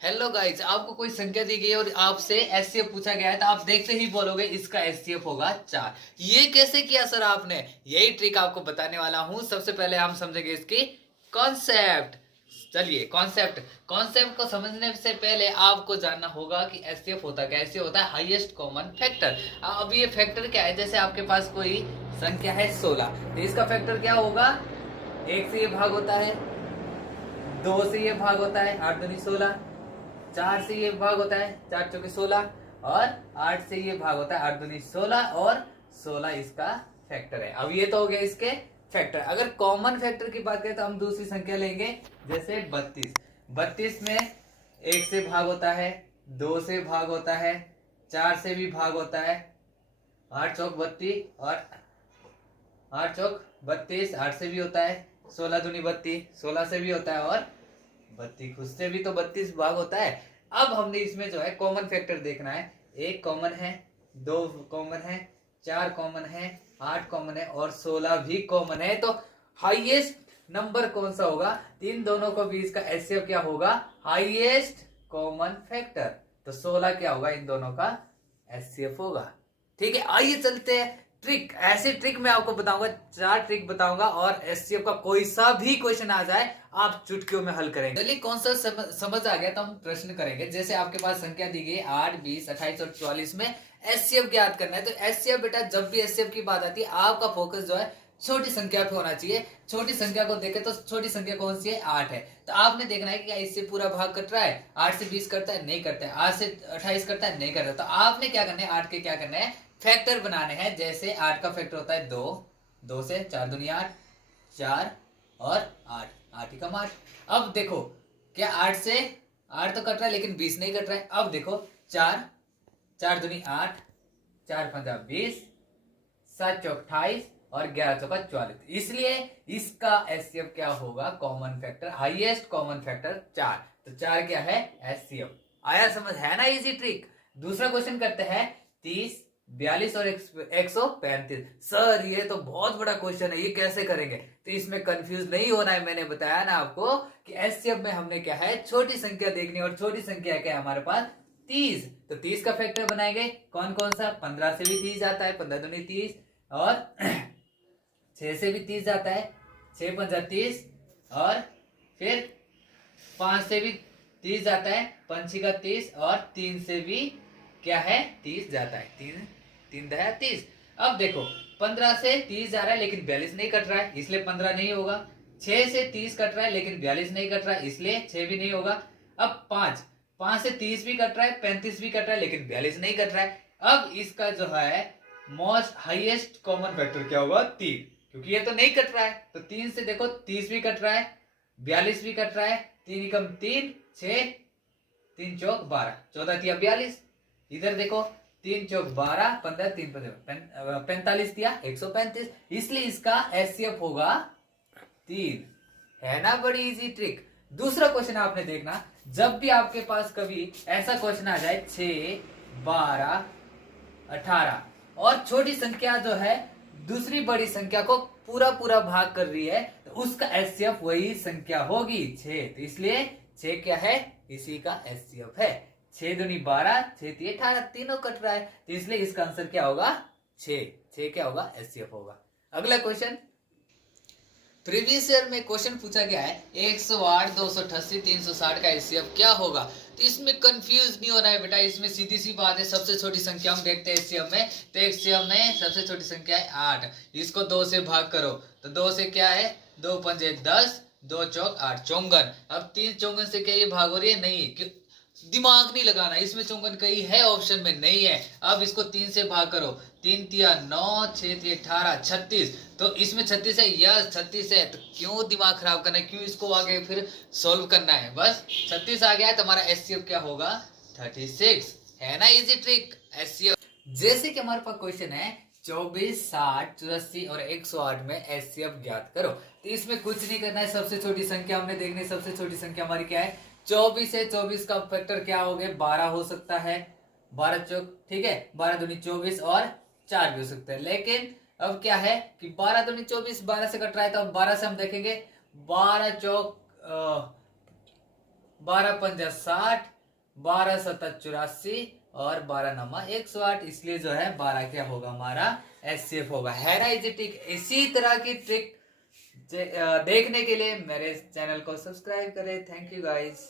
Hello guys, आपको कोई संख्या दी गई है और आपसे एचसीएफ पूछा गया है तो आप देखते ही बोलोगे इसका एचसीएफ होगा 4। ये कैसे किया सर आपने? यही ट्रिक आपको बताने वाला हूं। सबसे पहले हम समझेंगे इसकी कॉन्सेप्ट। चलिए, कॉन्सेप्ट कॉन्सेप्ट को समझने से पहले आपको जानना होगा कि एचसीएफ होता क्या। एचसीएफ होता है हाईएस्ट कॉमन फैक्टर। अब ये फैक्टर क्या है? जैसे आपके पास कोई संख्या है 16, तो इसका फैक्टर क्या होगा? एक से ये भाग होता है, दो से ये भाग होता है, 8 दूनी 16, 4 से ये भाग होता है, 4 चौके 16, और 8 से ये भाग होता है, 8 दूनी 16, और 16 इसका फैक्टर है। अब ये तो हो गया इसके फैक्टर। अगर कॉमन फैक्टर की बात करें तो हम दूसरी संख्या लेंगे, जैसे 32। 32 में एक से भाग होता है, दो से भाग होता है, 4 से भी भाग होता है, 8 चौक 32, और 8 चौक 32, 8 से भी होता है, 16 दूनी 32, 16 से भी होता है, और 32 खुद से भी तो 32 भाग होता है। अब हमने इसमें जो है कॉमन फैक्टर देखना है। एक कॉमन है, दो कॉमन है, 4 कॉमन है, 8 कॉमन है, और 16 भी कॉमन है। तो हाईएस्ट नंबर कौन सा होगा? इन दोनों को बीच का एचसीएफ क्या होगा? Highest common factor. तो 16 क्या होगा? इन दोनों का एचसीएफ होगा। ठीक है, आइए चलते हैं ट्रिक। ऐसी ट्रिक मैं आपको बताऊंगा, 4 ट्रिक बताऊंगा, और एचसीएफ का कोई सा भी क्वेश्चन आ जाए आप चुटकियों में हल करेंगे। चलिए, कौन सा समझ आ गया तो हम प्रश्न करेंगे। जैसे आपके पास संख्या दी गई 8, 20, 28 और 44 में एचसीएफ ज्ञात करना है। तो एचसीएफ बेटा, जब भी एचसीएफ की बात आती है आपका फोकस जो है छोटी संख्या पे होना चाहिए। छोटी संख्या को देखे तो छोटी संख्या कौन सी है? 8 है। तो आपने देखना है कि क्या इससे पूरा भाग कट रहा है? 8 से 20 करता है? नहीं करता है। 8 से 28 करता है? नहीं करता। तो आपने क्या करना है? 8 के क्या करना है? फैक्टर बनाने हैं। जैसे 8 का फैक्टर होता है 2, 2 से 4 दूनी 8, 4 और 8, 8 ही कम 8। अब देखो, क्या 8 से 8 तो कट रहा है लेकिन 20 नहीं कट रहा है। अब देखो, 4, 4 दूनी 8, 4 पंजा 20, 7 चौक 28, और 11 चौका 44। इसलिए इसका एचसीएफ क्या होगा? Common factor, highest common factor 4। तो 4 क्या है? एचसीएफ। आया समझ? है ना इजी ट्रिक। दूसरा क्वेश्चन करते हैं। 30, 42 और 135। सर ये तो बहुत बड़ा क्वेश्चन है, ये कैसे करेंगे? तो इसमें कंफ्यूज नहीं होना है। मैंने बताया ना आपको कि एचसीएफ में हमने क्या है, छोटी संख्या देखनी है, और छोटी संख्या क्या है हमारे पास? 30। तो 30 का फैक्टर बनाएंगे। कौन कौन सा? 15 से भी 30 आता है, 15 दूनी 30, और 6 से भी 30 जाता है, 6 पंजा 30, और फिर 5 से भी 30 जाता है, 5 का 30, और 3 से भी क्या है? 30 जाता है। 3 3 दया 30। अब देखो, 15 से 30 जा रहा है लेकिन 42 नहीं कट रहा है, इसलिए 15 नहीं होगा। 6 से 30 कट रहा है लेकिन 42 नहीं कट रहा है, इसलिए 6 भी नहीं होगा। अब 5, 5 से 30 भी कट रहा है, 35 भी कट रहा है, लेकिन 42 नहीं कट रहा है। अब इसका जो है मोस्ट हाईएस्ट कॉमन फैक्टर क्या होगा? 3, क्योंकि ये तो नहीं कट रहा है। तो 3 से देखो, 30 भी कट रहा है, 42 भी कट रहा है, 3 एकम 3, 6, 3 चौक 12, 14 दिया 42। इधर देखो, 3 चौक 12, 15, 3 45 दिया 135। इसलिए इसका एचसीएफ होगा 3। है ना बड़ी इजी ट्रिक। दूसरा क्वेश्चन आपने देखना, जब भी आपके पास कभी ऐसा क्वेश्चन आ जाए 6, 12, 18, और छोटी संख्या जो है दूसरी बड़ी संख्या को पूरा पूरा भाग कर रही है, तो उसका एचसीएफ वही संख्या होगी 6। तो इसलिए 6 क्या है? इसी का एचसीएफ है। 6 दूनी 12, 6 तीन 18, तीनों कट रहा है, तो इसलिए इसका आंसर क्या होगा? 6। 6 क्या होगा? एचसीएफ होगा। अगला क्वेश्चन, प्रीवियस ईयर में क्वेश्चन पूछा गया है 108, 288, 360 का एचसीएफ क्या होगा? तो इसमें कंफ्यूज नहीं होना है बेटा, इसमें सीधी सी बात है। सबसे छोटी संख्या हम देखते हैं एचसीएफ में। तो एचसीएफ में सबसे छोटी संख्या है 8। इसको 2 से भाग करो, तो 2 से क्या है? 2 पंजे 10, 2 चौक 8, चौंगन। अब 3 चौंगन से क्या ये भाग हो रही है? नहीं। दिमाग नहीं लगाना, इसमें चौंगन कहीं है? ऑप्शन में नहीं है। अब इसको 3 से भाग करो, 3 तिया 9, 6 तिया 18, 36। तो इसमें 36 है, यस 36 है। तो क्यों दिमाग खराब करना है? क्यों इसको आगे फिर सोल्व करना है? बस 36 आ गया है तो हमारा एचसीएफ क्या होगा? 36। है ना इजी ट्रिक एचसीएफ। जैसे कि हमारे पास क्वेश्चन है 24, 60, 84 और 108 में एचसीएफ ज्ञात करो। तो इसमें कुछ नहीं करना है, सबसे छोटी संख्या हमने देखनी है। सबसे छोटी संख्या हमारी क्या है? 24 है। 24 का फैक्टर क्या हो गया? 12 हो सकता है, 12 चौक, ठीक है, 12 दूनी 24, और 4 भी हो सकता है। लेकिन अब क्या है कि 12 दूनी 24, 12 से कट रहा है, तो अब 12 से हम देखेंगे, 12 चौक 12 पंजा 60, 12 सत्ता 84 और 12 नमा 108, इसलिए जो है 12 क्या होगा हमारा एचसीएफ होगा। है ना इजी ट्रिक। इसी तरह की ट्रिक देखने के लिए मेरे चैनल को सब्सक्राइब करें। Thank you guys.